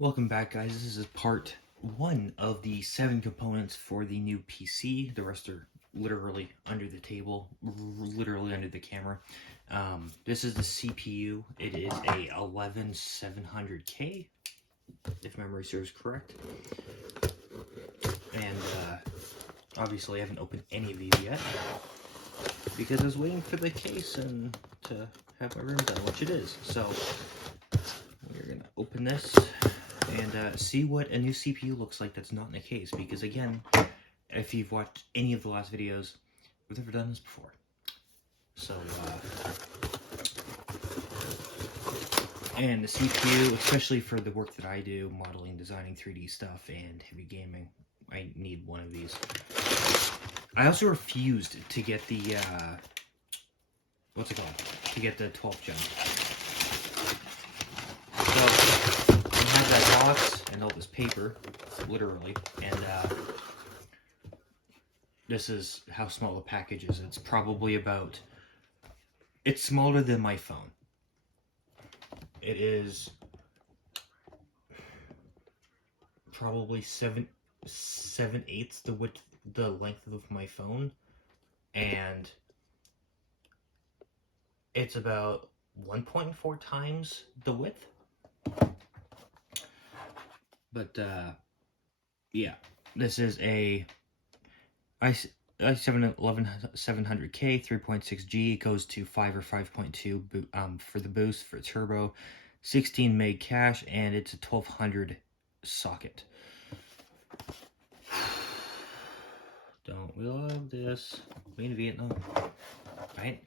Welcome back, guys. This is part 1 of the 7 components for the new PC. The rest are literally under the table, literally under the camera. This is the CPU. It is a i7-11700K, if memory serves correct. And obviously I haven't opened any of these yet, because I was waiting for the case and to have my room done, which it is. So we're going to open this and see what a new CPU looks like that's not in a case, because again, if you've watched any of the last videos, we've never done this before. So, and the CPU, especially for the work that I do, modeling, designing 3D stuff, and heavy gaming, I need one of these. I also refused to get the, what's it called? To get the 12th gen. So, I have that box and all this paper, literally, and this is how small the package is. It's probably about, it's smaller than my phone. It is probably 7/8 the width, the length of my phone, and it's about 1.4 times the width. But yeah, this is a i7-11700K 3.6G. It goes to 5 or 5.2 for the boost, for turbo, 16 meg cache, and it's a 1200 socket. Don't we love this? Made in Vietnam, right?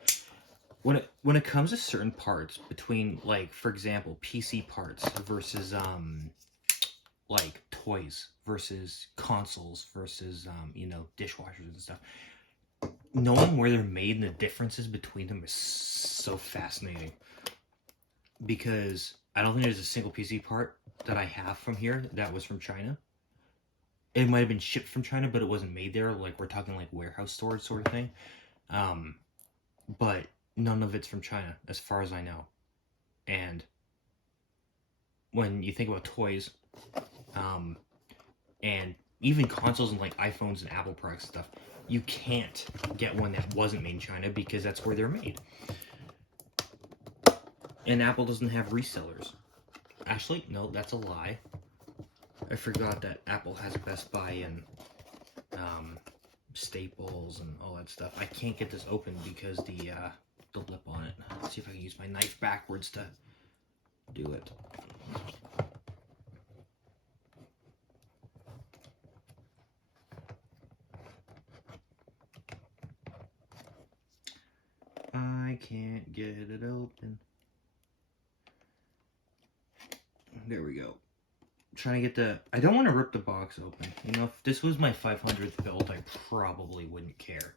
When it comes to certain parts, between, like, for example, PC parts versus like toys versus consoles versus you know, dishwashers and stuff, knowing where they're made and the differences between them is so fascinating, because I don't think there's a single PC part that I have from here that was from China. It might have been shipped from China, but it wasn't made there. Like, we're talking like warehouse storage sort of thing. But none of it's from China, as far as I know. And when you think about toys, and even consoles and like iPhones and Apple products and stuff, you can't get one that wasn't made in China, because that's where they're made. And Apple doesn't have resellers. Actually, no, that's a lie. I forgot that Apple has Best Buy and Staples and all that stuff. I can't get this open because the lip on it. Let's see if I can use my knife backwards to do it. I can't get it open. There we go. Trying to get the, I don't want to rip the box open. You know, if this was my 500th build, I probably wouldn't care.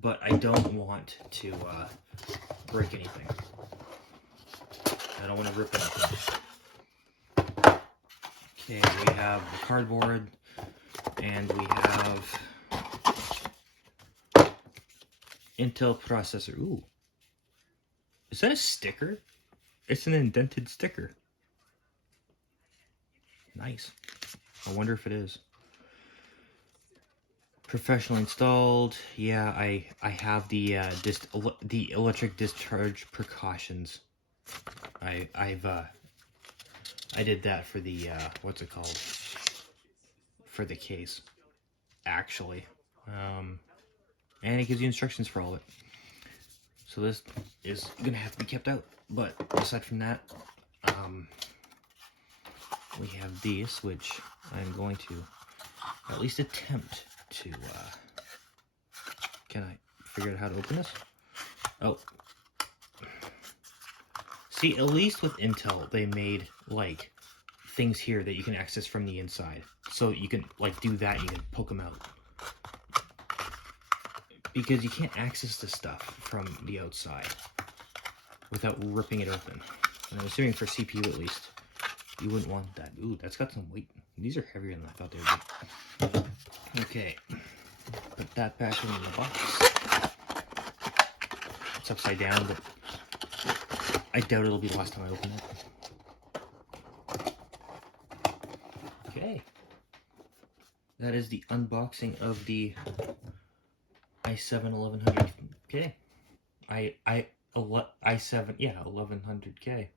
But I don't want to break anything. I don't want to rip anything. Okay, we have the cardboard, and we have Intel processor. Ooh. Is that a sticker? It's an indented sticker. Nice. I wonder if it is. Professionally installed. Yeah, I have the electric discharge precautions. I did that for the what's it called? For the case, actually. And it gives you instructions for all of it. So this is gonna have to be kept out. But aside from that, we have these, which I'm going to at least attempt to, can I figure out how to open this? Oh. See, at least with Intel, they made, like, things here that you can access from the inside. So you can, like, do that and you can poke them out. Because you can't access this stuff from the outside without ripping it open. And I'm assuming for CPU at least, you wouldn't want that. Ooh, that's got some weight. These are heavier than I thought they would be. Okay. Put that back in the box. It's upside down, but I doubt it'll be the last time I open it. that is the unboxing of the i7-11700K. i7, yeah, 1100K.